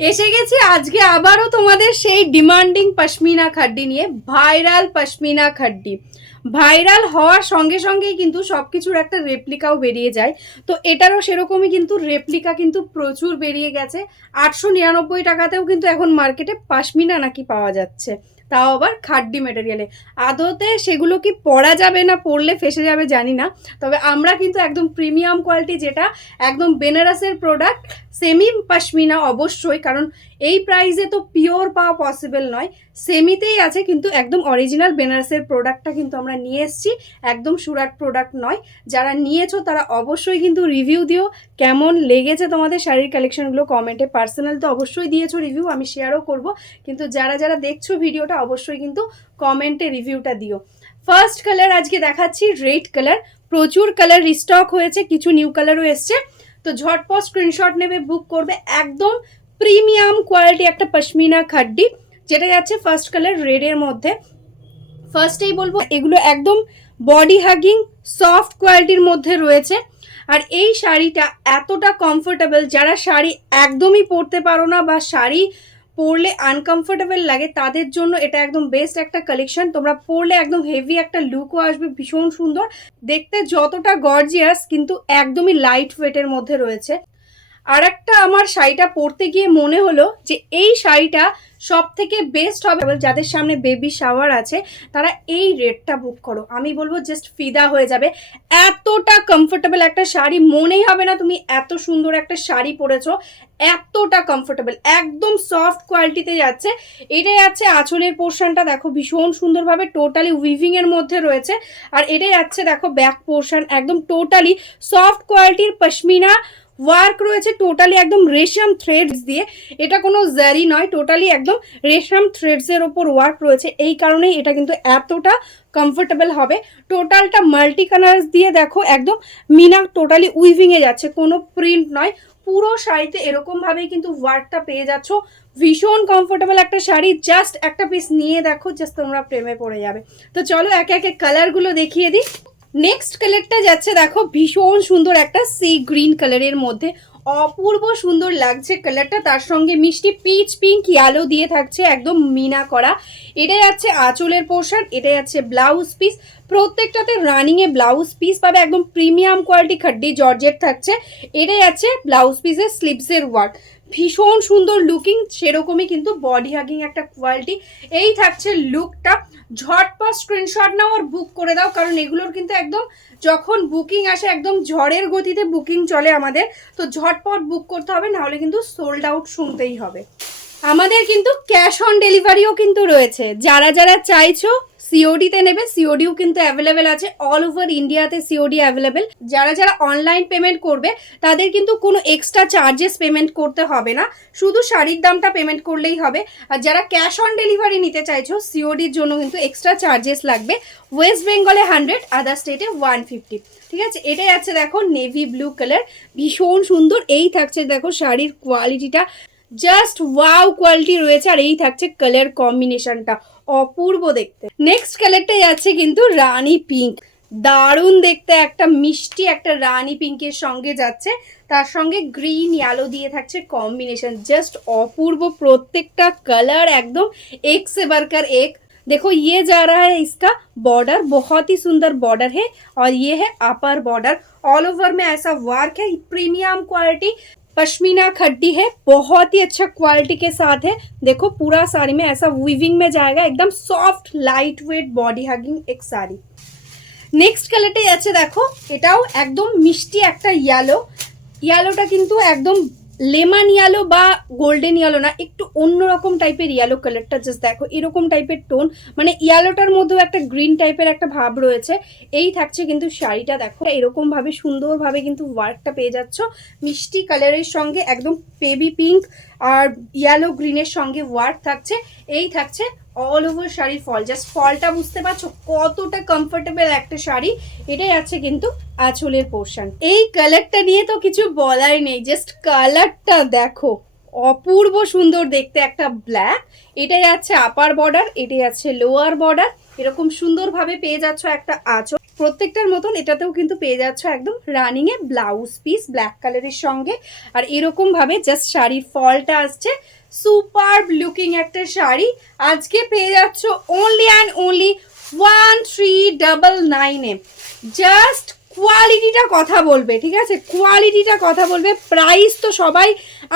এসে গেছি আজকে আবারও তোমাদের সেই ডিমান্ডিং পশমিনা খাড্ডি নিয়ে। ভাইরাল পশমিনা খাড্ডি ভাইরাল হওয়ার সঙ্গে সঙ্গেই কিন্তু সবকিছুর একটা রেপ্লিকাও বেরিয়ে যায়। তো এটারও সেরকমই কিন্তু রেপ্লিকা কিন্তু প্রচুর বেরিয়ে গেছে। 899 টাকাতেও কিন্তু এখন মার্কেটে পশমিনা নাকি পাওয়া যাচ্ছে, তাও আবার খাড্ডি মেটেরিয়ালে। আদতে সেগুলো কি পরা যাবে না পরলে ফেসে যাবে জানি না, তবে আমরা কিন্তু একদম প্রিমিয়াম কোয়ালিটি, যেটা একদম বেনারসের প্রোডাক্ট, সেমি পশমিনা অবশ্যই, কারণ এই প্রাইসে তো পিওর পাওয়া পসিবল নয়। সেমিতেই আছে কিন্তু একদম অরিজিনাল বেনারসের প্রোডাক্টটা কিন্তু আমরা নিয়ে এসেছি, একদম সুরাট প্রোডাক্ট নয়। যারা নিয়েছো তারা অবশ্যই কিন্তু রিভিউ দিও, কেমন লেগেছে তোমাদের শাড়ির কালেকশনগুলো কমেন্টে। পার্সোনাল তো অবশ্যই দিয়েছো রিভিউ, আমি শেয়ারও করব, কিন্তু যারা যারা দেখছো ভিডিওটা অবশ্যই কিন্তু কমেন্টে রিভিউটা দিও। ফার্স্ট কালার আজকে দেখাচ্ছি রেড কালার। প্রচুর কালার রিস্টক হয়েছে, কিছু নিউ কালারও এসছে, তো ঝটপট স্ক্রিনশট নেবে, বুক করবে। একদম প্রিমিয়াম কোয়ালিটি একটা পশমিনা খাড্ডি, যেটা যাচ্ছে ফার্স্ট কালার রেডের মধ্যে। ফার্স্টেই বলবো এগুলো একদম বডি হাগিং সফট কোয়ালিটির মধ্যে রয়েছে। আর এই শাড়িটা এতটা কমফোর্টেবল, যারা শাড়ি একদমই পরতে পারো না বা শাড়ি পরলে আনকমফোর্টেবল লাগে, তাদের জন্য এটা একদম বেস্ট একটা কালেকশন। তোমরা পরলে একদম হেভি একটা লুকও আসবে, ভীষণ সুন্দর দেখতে, যতটা গর্জিয়াস কিন্তু একদমই লাইট ওয়েটের মধ্যে রয়েছে। আর একটা আমার শাড়িটা পরতে গিয়ে মনে হলো যে এই শাড়িটা সব থেকে বেস্ট হবে যাদের সামনে বেবি শাওয়ার আছে, তারা এই রেটটা বুক করো। আমি বলবো জাস্ট ফিদা হয়ে যাবে। এতটা কমফোর্টেবল একটা শাড়ি, মনেই হবে না তুমি এত সুন্দর একটা শাড়ি পরেছো। এতটা কমফোর্টেবল, একদম সফট কোয়ালিটিতে যাচ্ছে। এটাই যাচ্ছে আঁচলের পোর্শনটা, দেখো ভীষণ সুন্দরভাবে টোটালি উইভিং এর মধ্যে রয়েছে। আর এটাই যাচ্ছে দেখো ব্যাক পোর্শন, একদম টোটালি সফট কোয়ালিটির পশমিনা ওয়ার্ক রয়েছে, টোটালি একদম রেশম থ্রেডস দিয়ে। এটা কোনো জারি নয়, টোটালি একদম রেশম থ্রেডসের ওপর ওয়ার্ক রয়েছে, এই কারণেই এটা কিন্তু এতটা কমফোর্টেবল হবে। টোটালটা মাল্টি কালার্স দিয়ে দেখো, একদম মিনা টোটালি উইভিংয়ে যাচ্ছে, কোনো প্রিন্ট নয়। পুরো শাড়িতে এরকমভাবেই কিন্তু ওয়ার্কটা পেয়ে যাচ্ছ। ভীষণ কমফোর্টেবল একটা শাড়ি, জাস্ট একটা পিস নিয়ে দেখো, জাস্ট তোমরা প্রেমে পড়ে যাবে। তো চলো একে একে কালারগুলো দেখিয়ে দিই। নেক্সট কালারটা যাচ্ছে দেখো ভীষণ সুন্দর একটা সি গ্রিন কালারের মধ্যে, অপূর্ব সুন্দর লাগছে কালারটা। তার সঙ্গে মিষ্টি পিচ পিঙ্ক ইয়েলো দিয়ে থাকছে, একদম মিনা করা। এটা যাচ্ছে আঁচলের পোর্শন, এটা যাচ্ছে ব্লাউজ পিস। প্রত্যেকটাতে রানিং এ ব্লাউজ পিস পাবে, একদম প্রিমিয়াম কোয়ালিটি খাড্ডি জর্জেট থাকছে। এটা যাচ্ছে ব্লাউজ পিসের স্লিভসের ওয়ার্ক, ভীষণ সুন্দর লুকিং, সেরকমই কিন্তু বডি হাগিং একটা কোয়ালিটি। এই থাকছে লুকটা। ঝটপট স্ক্রিনশট নাও আর বুক করে দাও, কারণ এগুলোর কিন্তু একদম যখন বুকিং আসে একদম ঝড়ের গতিতে বুকিং চলে আমাদের, তো ঝটপট বুক করতে হবে, নাহলে কিন্তু সোল্ড আউট শুনতেই হবে। আমাদের কিন্তু ক্যাশ অন ডেলিভারিও কিন্তু রয়েছে, যারা যারা চাইছো সিওডিতে নেবে, সিওডিও কিন্তু অ্যাভেলেবেল আছে, অল ওভার ইন্ডিয়াতে সিওডি অ্যাভেলেবেল। যারা যারা অনলাইন পেমেন্ট করবে তাদের কিন্তু কোনো এক্সট্রা চার্জেস পেমেন্ট করতে হবে না, শুধু শাড়ির দামটা পেমেন্ট করলেই হবে। আর যারা ক্যাশ অন ডেলিভারি নিতে চাইছো, সিওডির জন্য কিন্তু এক্সট্রা চার্জেস লাগবে। ওয়েস্ট বেঙ্গলে 100, আদার স্টেটে 150। ঠিক আছে, এটাই আছে দেখো নেভি ব্লু কালার, ভীষণ সুন্দর। এই থাকছে দেখো শাড়ির কোয়ালিটিটা, জাস্ট ওয়াও কোয়ালিটি রয়েছে। আর এই থাকছে কালার কম্বিনেশনটা, অপূর্ব দেখতে। নেক্সট কালারটা যাচ্ছে কিন্তু রানী পিঙ্ক, দারুণ দেখতে, একটা মিষ্টি একটা রানী পিঙ্কের সঙ্গে যাচ্ছে, তার সঙ্গে গ্রিন ইয়েলো দিয়ে থাকছে কম্বিনেশন, জাস্ট অপূর্ব। প্রত্যেকটা কালার एकदम एक से बढ़कर एक। देखो ये जा रहा है इसका बॉर्डर, बहुत ही सुंदर बॉर्डर है, और ये है अपर बॉर्डर। ऑल ओवर में ऐसा वर्क है, प्रीमियम क्वालिटी पश्मीना खड्डी है, बहुत ही अच्छा क्वालिटी के साथ है। देखो पूरा साड़ी में ऐसा वीविंग में जाएगा, एकदम soft light weight body hugging एक साड़ी। নেক্সট কালারটাই আছে দেখো, এটাও একদম মিষ্টি একটা ইয়েলো। ইয়েলোটা কিন্তু একদম লেমন ইয়েলো বা গোল্ডেন ইয়েলো না, একটু অন্যরকম টাইপের ইয়েলো কালারটা। জাস্ট দেখো এরকম টাইপের টোন, মানে ইয়েলোটার মধ্যেও একটা গ্রিন টাইপের একটা ভাব রয়েছে। এই থাকছে কিন্তু শাড়িটা, দেখো এরকম ভাবে সুন্দরভাবে কিন্তু ওয়ার্কটা পেয়ে যাচ্ছ, মিষ্টি কালারের সঙ্গে একদম বেবি পিঙ্ক আর ইয়েলো গ্রিনের সঙ্গে ওয়ার্ক থাকছে। এই থাকছে অল ওভার শাড়ির ফল, জাস্ট ফলটা বুঝতে পারছো কতটা কমফোর্টেবল একটা শাড়ি। এটাই আছে কিন্তু আঁচলের পোর্শন। এই কালারটা নিয়ে তো কিছু বলাই নেই, জাস্ট কালারটা দেখো অপূর্ব সুন্দর দেখতে, একটা ব্ল্যাক। এটাই আছে আপার বর্ডার, এটাই আছে লোয়ার বর্ডার, এরকম সুন্দরভাবে পেয়ে যাচ্ছ একটা আঁচল। প্রত্যেকটার মতন এটাতেও কিন্তু পেয়ে যাচ্ছ একদম রানিংয়ে ব্লাউজ পিস ব্ল্যাক কালারের সঙ্গে। আর এরকমভাবে জাস্ট শাড়ির ফলটা আসছে, সুপার লুকিং একটা শাড়ি। আজকে পেয়ে যাচ্ছ অনলি অ্যান্ড অনলি 1399 জাস্ট কোয়ালিটিটা কথা বলবে, ঠিক আছে, কোয়ালিটিটা কথা বলবে। প্রাইস তো সবাই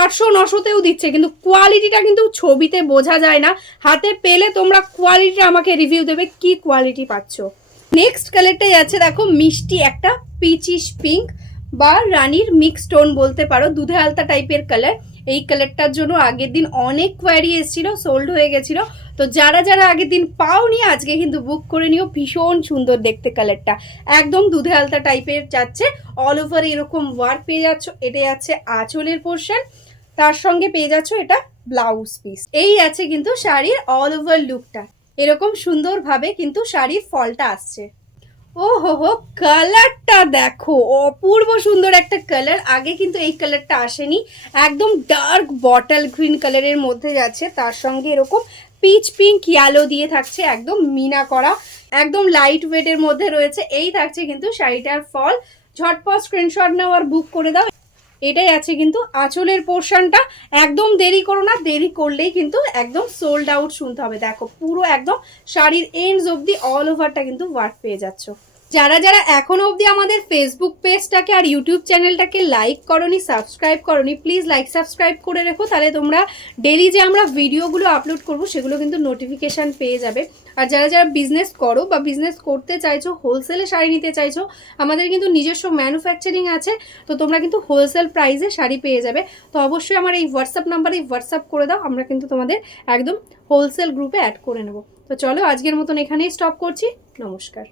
800-900তেও দিচ্ছে, কিন্তু কোয়ালিটিটা কিন্তু ছবিতে বোঝা যায় না, হাতে পেলে তোমরা কোয়ালিটিটা আমাকে রিভিউ দেবে কি কোয়ালিটি পাচ্ছ। নেক্সট কালারটা যাচ্ছে দেখো মিষ্টি একটা পিচিশ পিঙ্ক বা রানীর মিক্স টোন বলতে পারো, দুধে আলতা টাইপের কালার। এই কালারটার জন্য আগের দিন অনেক কোয়ারি এসেছিল, সোল্ড হয়ে গেছিল। তো যারা যারা আগের দিন পাওনি আজকে কিন্তু বুক করে নিও, ভীষণ সুন্দর দেখতে কালারটা, একদম দুধে আলতা টাইপের যাচ্ছে। অল ওভার এরকম ওয়ার্ক পেয়ে যাচ্ছ, এটা যাচ্ছে আঁচলের পোর্শন, তার সঙ্গে পেয়ে যাচ্ছ এটা ব্লাউজ পিস। এই আছে কিন্তু শাড়ির অল ওভার লুকটা, এরকম সুন্দরভাবে কিন্তু শাড়ির ফলটা আসছে। ও হো, কালারটা দেখো, অপূর্ব সুন্দর একটা কালার। আগে কিন্তু এই কালারটা আসেনি, একদম ডার্ক বটল গ্রিন কালারের মধ্যে যাচ্ছে, তার সঙ্গে এরকম পিচ পিঙ্ক ইয়েলো দিয়ে থাকছে, একদম মিনা করা, একদম লাইট ওয়েটের মধ্যে রয়েছে। এই থাকছে কিন্তু শাড়িটার ফল। ঝটপট স্ক্রিনশট নাও আর বুক করে দাও। এটাই আছে কিন্তু আঁচলের পোর্শনটা, একদম দেরি করো না, দেরি করলেই কিন্তু একদম সোল্ড আউট শুনতে হবে। দেখো পুরো একদম শাড়ির এন্ডস অবধি অল ওভারটা কিন্তু ওয়ার্ক পেয়ে যাচ্ছ। যারা যারা এখনো অবধি আমাদের ফেসবুক পেজটাকে আর ইউটিউব চ্যানেলটাকে লাইক করনি, সাবস্ক্রাইব করনি, প্লিজ লাইক সাবস্ক্রাইব করে রেখো, তাহলে তোমরা ডেলি যে আমরা ভিডিওগুলো আপলোড করব সেগুলো কিন্তু নোটিফিকেশান পেয়ে যাবে। আর যারা যারা বিজনেস করো বা বিজনেস করতে চাইছো, হোলসেলে শাড়ি নিতে চাইছো, আমাদের কিন্তু নিজস্ব ম্যানুফ্যাকচারিং আছে, তো তোমরা কিন্তু হোলসেল প্রাইসে শাড়ি পেয়ে যাবে। তো অবশ্যই আমার এই হোয়াটসঅ্যাপ নাম্বারে হোয়াটসঅ্যাপ করে দাও, আমরা কিন্তু তোমাদের একদম হোলসেল গ্রুপে অ্যাড করে নেব। তো চলো আজকের মতন এখানেই স্টপ করছি, নমস্কার।